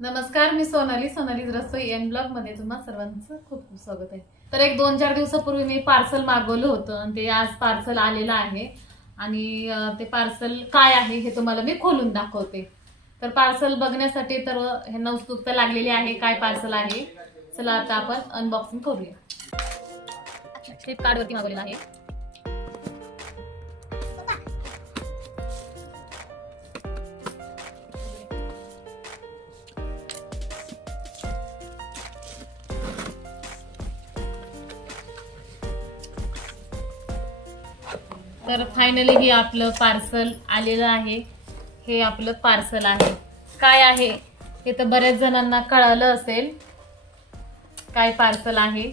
नमस्कार मी सोनाली सोनाली रसोई एन ब्लॉगमध्ये तुम्हा सर्वांचं खूप खूप स्वागत आहे. तर एक दोन चार दिवसापूर्वी मी पार्सल मागवलं होतं आणि ते आज पार्सल आलेलं आहे. आणि ते पार्सल काय आहे हे तुम्हाला मी खोलून दाखवते. तर पार्सल बघण्यासाठी तर ह्यांना उत्सुकता लागलेली आहे काय पार्सल आहे? चला आता आपण अनबॉक्सिंग करूया. फ्लिपकार्टवरती मागवलेलं आहे. तर फायनली हे आपलं पार्सल आलेलं आहे. हे आपलं पार्सल आहे. काय आहे? हे तर बऱ्याच जणांना कळालं असेल. काय पार्सल आहे?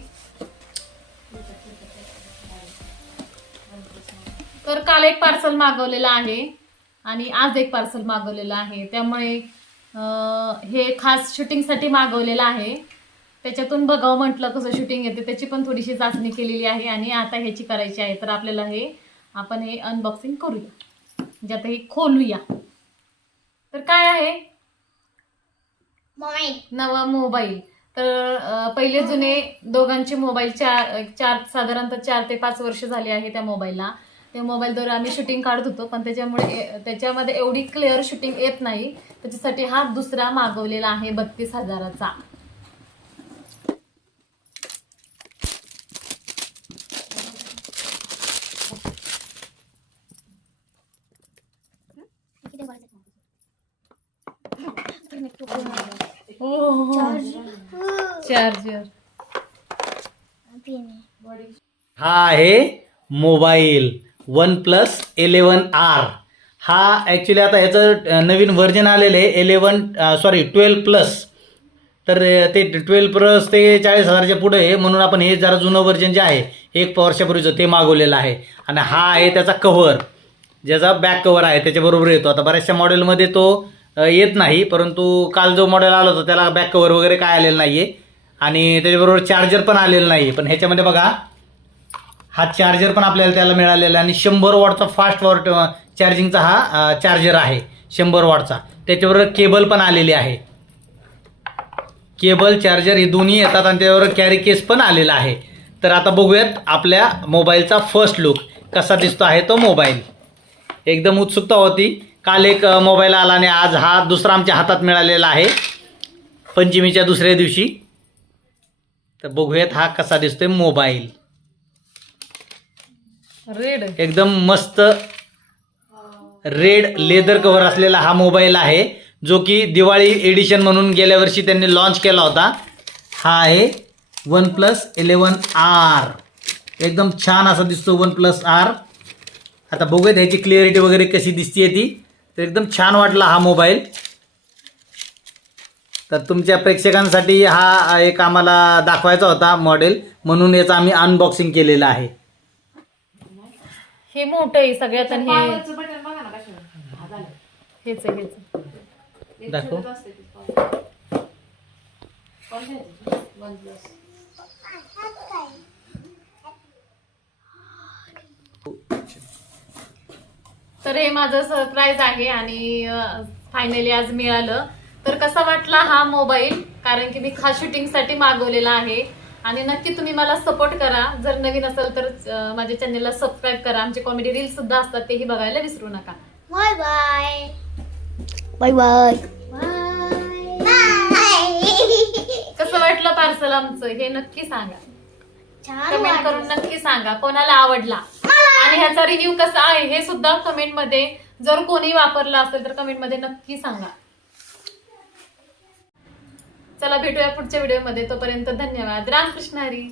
तर काल एक पार्सल मागवलेलं आहे आणि आज एक पार्सल मागवलेलं आहे. त्यामुळे हे खास शूटिंगसाठी मागवलेलं आहे. त्याच्यातून बघावं म्हटलं कसं शूटिंग येते. त्याची पण थोडीशी चाचणी केलेली आहे आणि आता ह्याची करायची आहे. तर आपल्याला हे आपण हे अनबॉक्सिंग करूया. म्हणजे आता हे खोलूया. तर काय आहे? मोबाईल नवा मोबाईल तर पहिले जुने दोघांचे मोबाईल चार चार साधारणतः चार ते पाच वर्ष झाले आहे त्या मोबाईलला त्या मोबाईलद्वारे आम्ही शूटिंग काढत होतो पण त्याच्यामुळे त्याच्यामध्ये एवढी क्लिअर शूटिंग येत नाही. त्याच्यासाठी हा दुसरा मागवलेला आहे बत्तीस हजाराचा हो चार्जर. हा आहे mobile OnePlus eleven R. हा ॲक्च्युली आता ह्याचं नवीन व्हर्जन आलेलं आहे इलेवन सॉरी ट्वेल्व प्लस तर ते ट्वेल्व प्लस ते चाळीस हजारच्या पुढे आहे म्हणून आपण हे जरा जुनं व्हर्जन जे आहे एक वर्षापूर्वीचं ते मागवलेलं आहे. आणि हा आहे त्याचा कव्हर ज्याचा बॅक कव्हर आहे त्याच्याबरोबर येतो. आता बऱ्याचशा मॉडेलमध्ये तो येत नाही परंतु काल जो मॉडेल आला होता त्याला बॅक कवर वगैरे काय आलेलं नाही आहे आणि त्याच्याबरोबर चार्जर पण आलेलं नाही पण ह्याच्यामध्ये बघा हा चार्जर पण आपल्याला त्याला मिळालेला आहे. आणि शंभर वॉटचा फास्ट वॉट चार्जिंगचा हा चार्जर आहे शंभर वॉटचा. त्याच्याबरोबर केबल पण आलेली आहे. केबल चार्जर हे दोन्ही येतात आणि त्याच्याबरोबर कॅरी केस पण आलेला आहे. तर आता बघूयात आपल्या मोबाईलचा फर्स्ट लुक कसा दिसतो आहे तो मोबाईल एकदम उत्सुकता होती. काल एक मोबाईल आला आणि आज हा दुसरा आमच्या हातात मिळालेला आहे. पंचमीच्या दुसऱ्या दिवशी. तर बघूयात हा कसा दिसतोय मोबाईल. रेड एकदम मस्त रेड लेदर कव्हर असलेला हा मोबाईल आहे जो की दिवाळी एडिशन म्हणून गेल्या वर्षी त्यांनी लॉन्च केला होता. हा आहे वन प्लस इलेवन आर एकदम छान असा दिसतो वन प्लस आर आता बघूयात ह्याची क्लिअरिटी वगैरे कशी दिसते ती. तर एकदम छान वाटला हा मोबाईल. तर तुमच्या प्रेक्षकांसाठी हा एक आम्हाला दाखवायचा होता मॉडेल म्हणून याचं आम्ही अनबॉक्सिंग केलेलं आहे. हे मोठं आहे सगळ्यात आणि हे हेच आहे हेच दाखव. तर हे माझं सरप्राईज आहे आणि फायनली आज मिळालं. तर कसा वाटला हा मोबाईल कारण की मी खास शूटिंगसाठी मागवलेला आहे. आणि नक्की तुम्ही मला सपोर्ट करा. जर नवीन असेल तर माझ्या चॅनलला सबस्क्राईब करा. आमचे कॉमेडी रील्स सुद्धा असतात तेही बघायला विसरू नका. Bye bye. Bye bye. Bye. कसं वाटलं पार्सल आमचं? हे नक्की सांगा. कमेंट करून नक्की सांगा. कोणाला आवडला? आणि ह्याचा रिव्ह्यू कसा आहे हे सुद्धा कमेंटमध्ये जर कोणी वापरला असेल तर कमेंटमध्ये नक्की सांगा. चला भेटूया पुढच्या व्हिडिओमध्ये तोपर्यंत धन्यवाद. रामकृष्ण हरी.